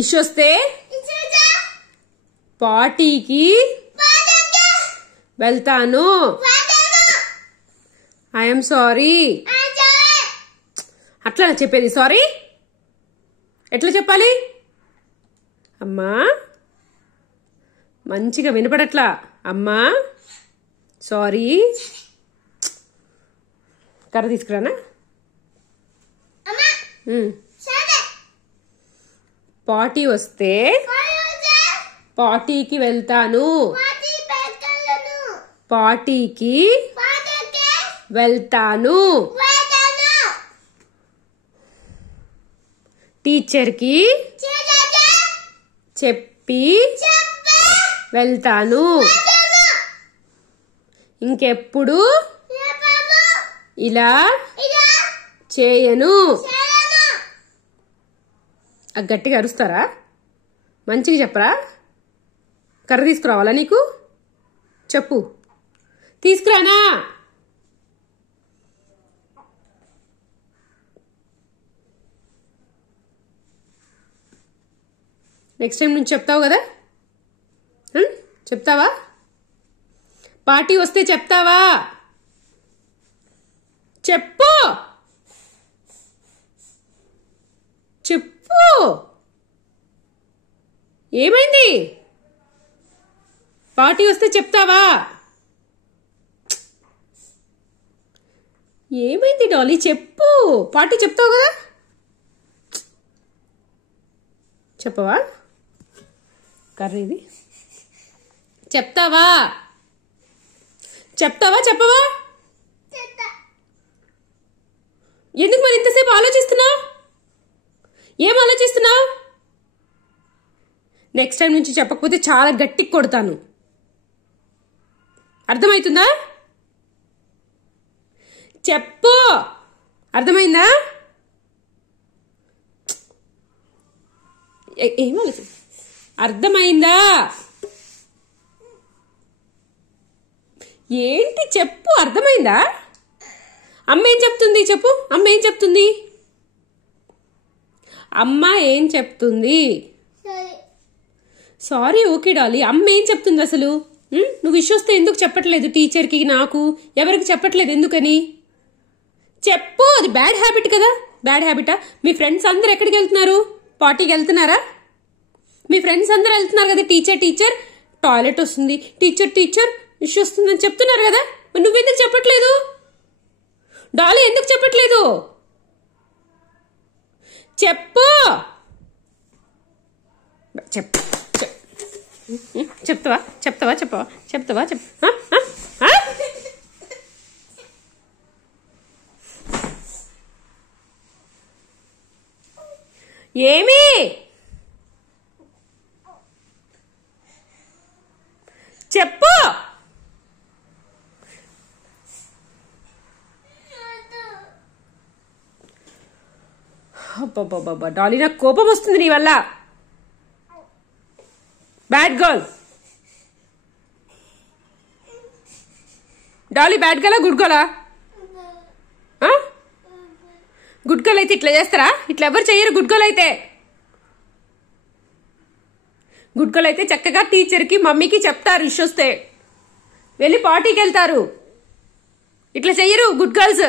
Issue వస్తే పార్టీకి వెళ్తాను. I'm sorry. అట్లా చెప్పేది సారీ ఎట్లా చెప్పాలి? అమ్మా మంచిగా వినపడట్లా. అమ్మా సారీ. కర్ర తీసుకురానా? పార్టీ వస్తే పార్టీకి వెళ్తాను. పార్టీకి వెళ్తాను. టీచర్కి చెప్పి వెళ్తాను. ఇంకెప్పుడు ఇలా చేయను. గట్టిగా అరుస్తారా? మంచిగా చెప్పరా? కర్ర తీసుకురావాలా నీకు? చెప్పు. తీసుకురానా? నెక్స్ట్ టైం నుంచి చెప్తావు కదా? చెప్తావా? పార్టీ వస్తే చెప్తావా? చెప్పు చెప్పు. ఏమైంది? పార్టీ వస్తే చెప్తావా? ఏమైంది డాలీ? చెప్పు. పార్టీ చెప్తావు కదా? చెప్పవా? కర్రీ ఇది. చెప్తావా? చెప్తావా చెప్పవా? ఎందుకు మరి ఇంతసేపు ఆలోచిస్తున్నావు? ఏం ఆలోచిస్తున్నావు? నెక్స్ట్ టైం నుంచి చెప్పకపోతే చాలా గట్టిగా కొడతాను. అర్థమవుతుందా? చెప్పు. అర్థమైందా? ఏం ఆలోచి అర్థమైందా? ఏంటి చెప్పు. అర్థమైందా? అమ్మ ఏం చెప్తుంది చెప్పు. అమ్మ ఏం చెప్తుంది? అమ్మ ఏం చెప్తుంది? Sorry okay Dolly. అమ్మ ఏం చెప్తుంది అసలు? నువ్వు ఇష్యూ వస్తే ఎందుకు చెప్పట్లేదు? టీచర్కి, నాకు, ఎవరికి చెప్పట్లేదు ఎందుకని? చెప్పు. అది బ్యాడ్ హ్యాబిట్ కదా? బ్యాడ్ హ్యాబిటా? మీ ఫ్రెండ్స్ అందరు ఎక్కడికి వెళ్తున్నారు? పార్టీకి వెళ్తున్నారా? మీ ఫ్రెండ్స్ అందరు వెళ్తున్నారు కదా? టీచర్ టాయిలెట్ వస్తుంది, టీచర్ ఇష్యూ వస్తుందని చెప్తున్నారు కదా? నువ్వెందుకు చెప్పట్లేదు? డాలీ ఎందుకు చెప్పట్లేదు? చెప్పు. చెప్పు. చెప్తావా? ఏమి? చెప్పు. అబ్బబ్బబ్బబ్బా డాలీ, నాకు కోపం వస్తుంది నీ వల్ల. Bad girl. డాలీ బ్యాడ్ గర్లా గుడ్ గర్లా? గుడ్ గర్ల్ అయితే ఇట్లా చేస్తారా? ఇట్లా ఎవరు చెయ్యరు. గుడ్ గర్ల్ అయితే చక్కగా టీచర్కి, మమ్మీకి చెప్తారు. ఇష్యూ వస్తే వెళ్ళి పార్టీకి వెళ్తారు. ఇట్లా చెయ్యరు గుడ్ గర్ల్స్.